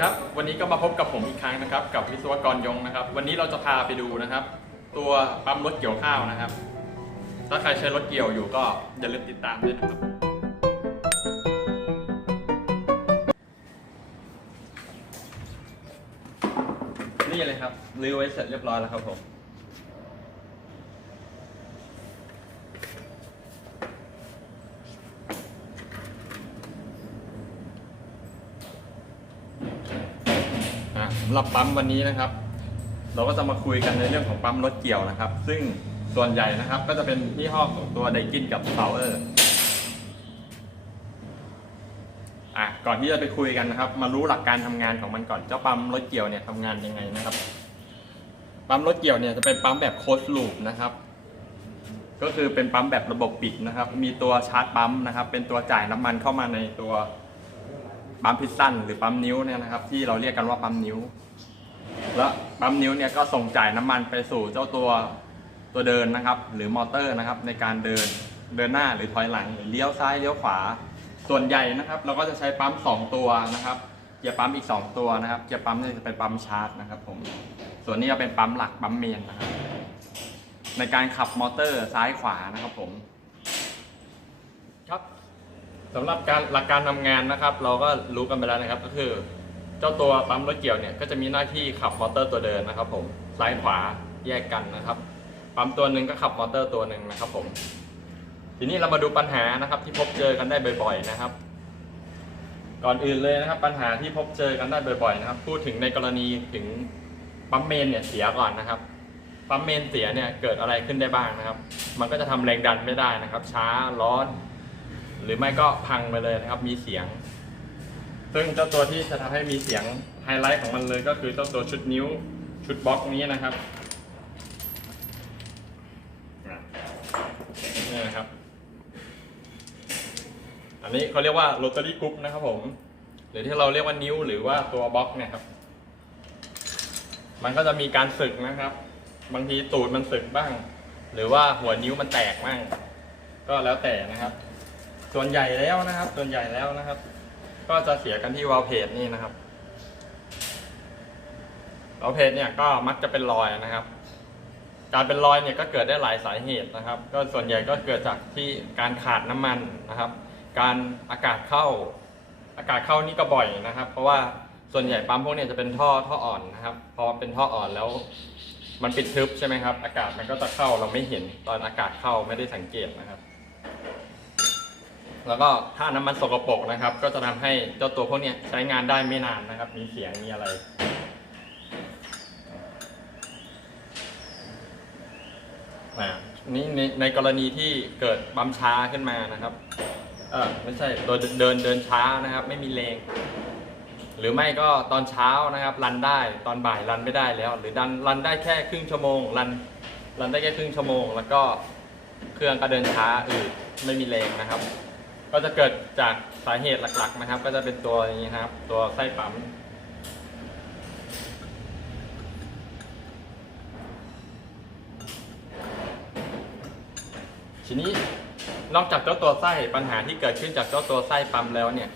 ครับ วันนี้ก็มาพบกับผมอีกครั้งนะครับ กับวิศวกรยงนะครับ วันนี้เราจะพาไปดูนะครับ ตัวปั๊มรถเกี่ยวข้าวนะครับ ถ้าใครใช้รถเกี่ยวอยู่ก็อย่าลืมติดตามด้วยนะครับ นี่เลยครับรื้อไว้เสร็จเรียบร้อยแล้วครับผมำหรับปั๊มวันนี้นะครับ เราก็จะมาคุยกันในเรื่องของปั๊มรถเกี่ยวนะครับ ซึ่งส่วนใหญ่นะครับก็จะเป็นยี่ห้อของตัวไดกินกับเ o าเออร์อะก่อนที่จะไปคุยกันนะครับ มารู้หลักการทำงานของมันก่อนเจ้าปั๊มรถเกี่ยวเนี่ยทำงานยังไงนะครับ ปั๊มรถเกี่ยวเนี่ยจะเป็นปั๊มแบบโคสลูปนะครับก็คือเป็นปั๊มแบบระบบปิดนะครับ มีตัวชาร์จปั๊มนะครับ เป็นตัวจ่ายน้ำมันเข้ามาในตัว ปั๊มพิสตันหรือปั๊มนิ้วเนี่ยนะครับ ที่เราเรียกกันว่าปั๊มนิ้ว แล้วปั๊มนิ้วเนี่ยก็ส่งจ่ายน้ำมันไปสู่เจ้าตัวตัวเดินนะครับ หรือมอเตอร์นะครับ ในการเดินเดินหน้าหรือถอยหลังหรือเลี้ยวซ้ายเลี้ยวขวา ส่วนใหญ่นะครับ เราก็จะใช้ปั๊มสองตัวนะครับเกียร์ปั๊มอีกสองตัวนะครับเกียร์ปั๊มเนี่ยจะเป็นปั๊มชาร์จนะครับผมส่วนนี้จะเป็นปั๊มหลักปั๊มเมนนะครับในการขับมอเตอร์ซ้ายขวานะครับผม สำหรับการหลักการทำงานนะครับ เราก็รู้กันไปแล้วนะครับ ก็คือ เจ้าตัวปั๊มรถเกี่ยวเนี่ยก็จะมีหน้าที่ขับมอเตอร์ตัวเดินนะครับ ผมซ้ายขวาแยกกันนะครับปั๊มตัวหนึ่งก็ขับมอเตอร์ตัวหนึ่งนะครับ ผม ทีนี้เรามาดูปัญหานะครับ ที่พบเจอกันได้บ่อย ๆนะครับ ก่อนอื่นเลยนะครับ ปัญหาที่พบเจอกันได้บ่อย ๆ นะครับ พูดถึงในกรณีถึงปั๊มเมนเนี่ยเสียก่อนนะครับปั๊มเมนเสียเนี่ยเกิดอะไรขึ้นได้บ้างนะครับ มันก็จะทำแรงดันไม่ได้นะครับ ช้าร้อน หรือไม่ก็พังไปเลยนะครับมีเสียง ซึ่งเจ้าตัวที่จะทำให้มีเสียงไฮไลท์ของมันเลยก็คือเจ้าตัวชุดนิ้วชุดบล็อกนี้นะครับนี่นะครับ อันนี้เขาเรียกว่าโรตารี่กรุ๊ปนะครับผม หรือที่เราเรียกว่านิ้วหรือว่าตัวบล็อกเนี่ยครับ มันก็จะมีการสึกนะครับ บางทีตูดมันสึกบ้าง หรือว่าหัวนิ้วมันแตกบ้าง ก็แล้วแต่นะครับ ส่วนใหญ่แล้วนะครับ ส่วนใหญ่แล้วนะครับ ก็จะเสียกันที่วาล์วเพจนี่นะครับวาล์วเพจเนี่ยก็มักจะเป็นรอยนะครับ การเป็นรอยเนี่ยก็เกิดได้หลายสาเหตุนะครับ ก็ส่วนใหญ่ก็เกิดจากที่การขาดน้ำมันนะครับ การอากาศเข้า อากาศเข้านี่ก็บ่อยนะครับ เพราะว่าส่วนใหญ่ปั๊มพวกเนี้จะเป็นท่อท่ออ่อนนะครับ พอเป็นท่ออ่อนแล้ว มันปิดทึบใช่ไหมครับ อากาศมันก็จะเข้าเราไม่เห็นตอนอากาศเข้าไม่ได้สังเกตนะครับ แล้วก็ถ้าน้ำมันสกปรกนะครับ ก็จะทำให้เจ้าตัวพวกนี้ใช้งานได้ไม่นานนะครับ มีเสียงมีอะไรนี่ในในกรณีที่เกิดปั๊มช้าขึ้นมานะครับ เออไม่ใช่ตัวเดินเดินช้านะครับ ไม่มีแรงหรือไม่ก็ตอนเช้านะครับรันได้ตอนบ่ายรันไม่ได้แล้ว หรือดันรันได้แค่ครึ่งชั่วโมงรันรันได้แค่ครึ่งชั่วโมง แล้วก็เครื่องก็เดินช้าอืดไม่มีแรงนะครับ ก็จะเกิดจากสาเหตุหลักๆนะครับ ก็จะเป็นตัวนี้นะครับ ตัวไส้ปั๊มทีนี้นอกจากเจ้าตัวไส้ปัญหาที่เกิดขึ้นจากเจ้าตัวไส้ปั๊มแล้วเนี่ย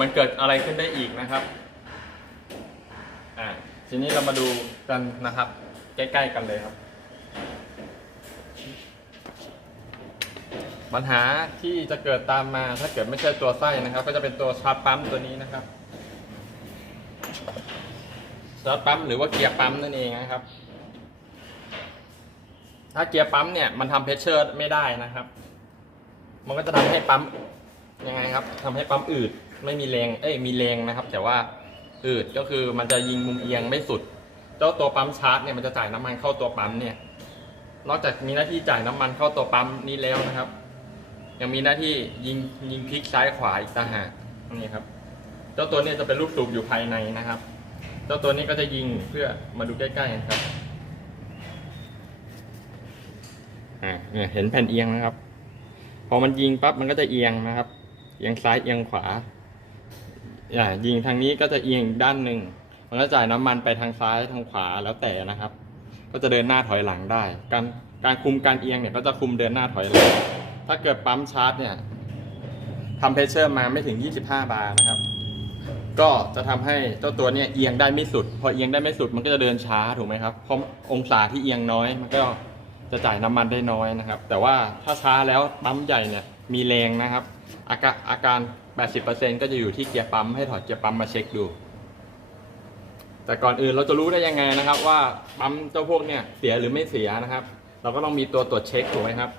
มันเกิดอะไรขึ้นได้อีกนะครับอ่าทีนี้เรามาดูกันนะครับ ใกล้ ๆ กันเลยครับ ปัญหาที่จะเกิดตามมาถ้าเกิดไม่ใช่ตัวไส้นะครับ ก็จะเป็นตัวชาร์จปั๊มตัวนี้นะครับชาร์จปั๊มหรือว่าเกียร์ปั๊มนั่นเองนะครับ ถ้าเกียร์ปั๊มเนี่ยมันทำเพชเชอร์ไม่ได้นะครับ มันก็จะทำให้ปั๊มยังไงครับทำให้ปั๊มอืดไม่มีแรงเอ้ยมีแรงนะครับ แต่ว่าอืดก็คือมันจะยิงมุมเอียงไม่สุด เจ้าตัวปั๊มชาร์จเนี่ยมันจะจ่ายน้ำมันเข้าตัวปั๊มเนี่ย นอกจากมีหน้าที่จ่ายน้ำมันเข้าตัวปั๊มนี้แล้วนะครับ ยังมีหน้าที่ยิงยิงพลิกซ้ายขวาอีกต่างหากนี่ครับ เจ้าตัวนี้จะเป็นลูกสูบอยู่ภายในนะครับ เจ้าตัวนี้ก็จะยิงเพื่อมาดูใกล้ๆกันครับอ่าเนี่ยเห็นแผ่นเอียงนะครับ พอมันยิงปั๊บมันก็จะเอียงนะครับ เอียงซ้ายเอียงขวาอ่ายิงทางนี้ก็จะเอียงอีกด้านหนึ่งมันก็จ่ายน้ำมันไปทางซ้ายทางขวาแล้วแต่นะครับ ก็จะเดินหน้าถอยหลังได้ การการคุมการเอียงเนี่ยก็จะคุมเดินหน้าถอยหลัง ถ้าเกิดปั๊มชาร์จเนี่ยทำเพชเชอร์มาไม่ถึง 25 บาร์นะครับ ก็จะทำให้เจ้าตัวเนี่ยเอียงได้ไม่สุด พอเอียงได้ไม่สุดมันก็จะเดินช้าถูกไหมครับเพราะองศาที่เอียงน้อยมันก็จะจ่ายน้ำมันได้น้อยนะครับ แต่ว่าถ้าช้าแล้วปั๊มใหญ่เนี่ยมีแรงนะครับ อาการอาการ 80%ก็จะอยู่ที่เกียร์ปั๊มให้ถอดเกียร์ปั๊มมาเช็คดู แต่ก่อนอื่นเราจะรู้ได้ยังไงนะครับ ว่าปั๊มเจ้าพวกเนี่ยเสียหรือไม่เสียนะครับ เราก็ต้องมีตัวตรวจเช็คถูกไหมครับ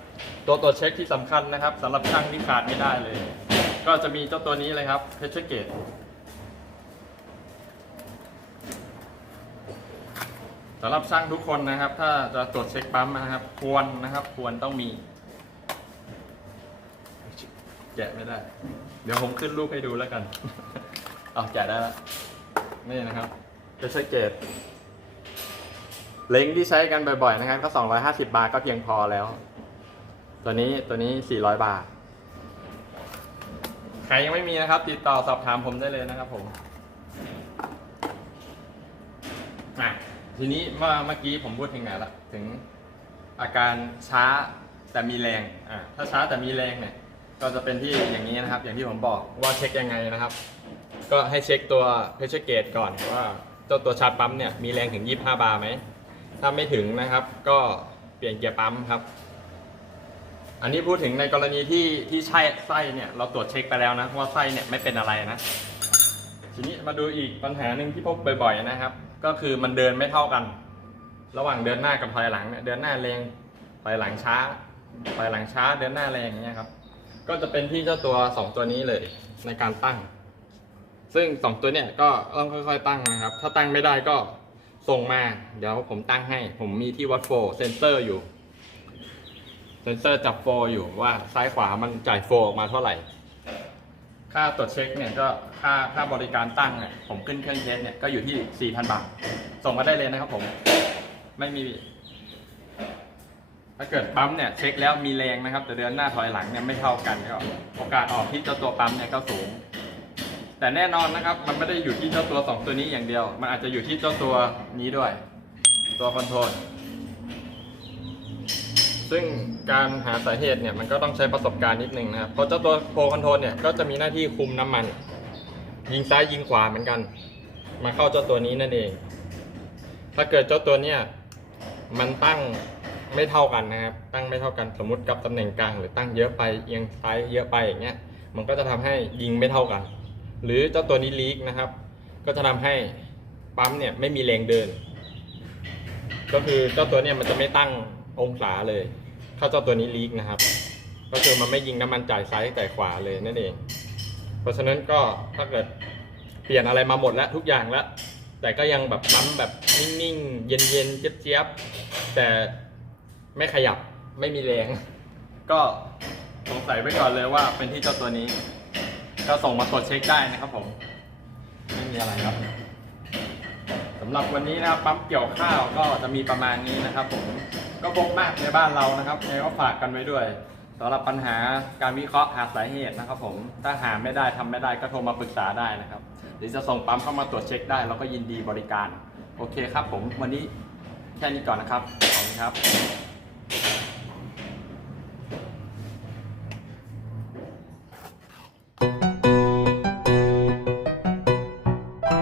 ตัวตรวจเช็คที่สำคัญนะครับสำหรับช่างที่ขาดไม่ได้เลย ก็จะมีเจ้าตัวนี้เลยครับเพชรเกตสำหรับช่างทุกคนนะครับ ถ้าจะตรวจเช็คปั๊มนะครับ ควรนะครับ ควรต้องมีแกะไม่ได้ เดี๋ยวผมขึ้นรูปให้ดูแล้วกัน เอาแกะได้แล้วนี่นะครับเพชรเกต เล้งที่ใช้กันบ่อยๆนะครับก็ 250 บาทก็เพียงพอแล้ว ตัวนี้ตัวนี้ 400 บาท ใครยังไม่มีนะครับ ติดต่อสอบถามผมได้เลยนะครับผมอะทีนี้เมื่อเมื่อกี้ผมพูดถึงไหนละถึงอาการช้าแต่มีแรงอะถ้าช้าแต่มีแรงเนี่ย ก็จะเป็นที่อย่างนี้นะครับ อย่างที่ผมบอกว่าเช็คยังไงนะครับ ก็ให้เช็คตัวเพชรเกตก่อนว่าเจ้าตัวชาร์จปั๊มเนี่ยมีแรงถึง 25 บาร์ไหม ถ้าไม่ถึงนะครับ ก็เปลี่ยนเกียร์ปั๊มครับ อันนี้พูดถึงในกรณีที่ที่ใช่ไส้เนี่ยเราตรวจเช็คไปแล้วนะว่าไส้เนี่ยไม่เป็นอะไรนะ ทีนี้มาดูอีกปัญหาหนึ่งที่พบบ่อยๆนะครับ ก็คือมันเดินไม่เท่ากัน ระหว่างเดินหน้ากับถอยหลังเนี่ยเดินหน้าแรงถอยหลังช้าถอยหลังช้าเดินหน้าแรงอย่างเงี้ยครับ ก็จะเป็นที่เจ้าตัวสองตัวนี้เลยในการตั้ง ซึ่งสองตัวเนี่ยก็ต้องค่อยๆตั้งนะครับ ถ้าตั้งไม่ได้ก็ ส่งมา เดี๋ยวผมตั้งให้ ผมมีที่วัดโฟเซนเซอร์อยู่ เซนเซอร์จับโฟอยู่ว่าซ้ายขวามันจ่ายโฟออกมาเท่าไหร่ ค่าตรวจเช็คเนี่ยก็ค่าค่าบริการตั้งเนี่ยผมขึ้นเครื่องเทสเนี่ยก็อยู่ที่ 4,000 บาท ส่งมาได้เลยนะครับผม ไม่มี ถ้าเกิดปั๊มเนี่ยเช็คแล้วมีแรงนะครับ แต่เดินหน้าถอยหลังเนี่ยไม่เท่ากันก็โอกาสออกที่เจ้าตัวปั๊มเนี่ยก็สูง แต่แน่นอนนะครับมันไม่ได้อยู่ที่เจ้าตัวสองตัวนี้อย่างเดียว มันอาจจะอยู่ที่เจ้าตัวนี้ด้วย ตัวคอนโทรลซึ่งการหาสาเหตุเนี่ยมันก็ต้องใช้ประสบการณ์นิดนึงนะครับเพราะเจ้าตัวโปรคอนโทรลเนี่ยก็จะมีหน้าที่คุมน้ำมัน ยิงซ้ายยิงขวาเหมือนกัน มาเข้าเจ้าตัวนี้นั่นเอง ถ้าเกิดเจ้าตัวเนี่ยมันตั้งไม่เท่ากันนะครับ ตั้งไม่เท่ากันสมมติกับตำแหน่งกลางหรือตั้งเยอะไปเอียงซ้ายเยอะไปอย่างเงี้ยมันก็จะทำให้ยิงไม่เท่ากัน หรือเจ้าตัวนี้ลีกนะครับ ก็จะทำให้ปั๊มเนี่ยไม่มีแรงเดิน ก็คือเจ้าตัวเนี่ยมันจะไม่ตั้งองศาเลยถ้าเจ้าตัวนี้ลีกนะครับ ก็คือมันไม่ยิงน้ำมันจ่ายซ้ายแต่ขวาเลยนั่นเอง เพราะฉะนั้นก็ถ้าเกิดเปลี่ยนอะไรมาหมดแล้วทุกอย่างแล้ว แต่ก็ยังแบบปั๊มแบบนิ่งๆ เย็นๆ เจี๊ยบๆ แต่ไม่ขยับไม่มีแรง ก็สงสัยไว้ก่อนเลยว่าเป็นที่เจ้าตัวนี้ ก็ส่งมาตรวจเช็คได้นะครับผม ไม่มีอะไรครับสำหรับวันนี้นะครับปั๊มเกี่ยวข้าวก็จะมีประมาณนี้นะครับ ผมก็พบมากในบ้านเรานะครับยังไงก็ฝากกันไว้ด้วยสำหรับปัญหาการวิเคราะห์หาสาเหตุนะครับ ผมถ้าหาไม่ได้ทำไม่ได้ก็โทรมาปรึกษาได้นะครับ หรือจะส่งปั๊มเข้ามาตรวจเช็คได้เราก็ยินดีบริการ โอเคครับ ผมวันนี้แค่นี้ก่อนนะครับขอบคุณครับ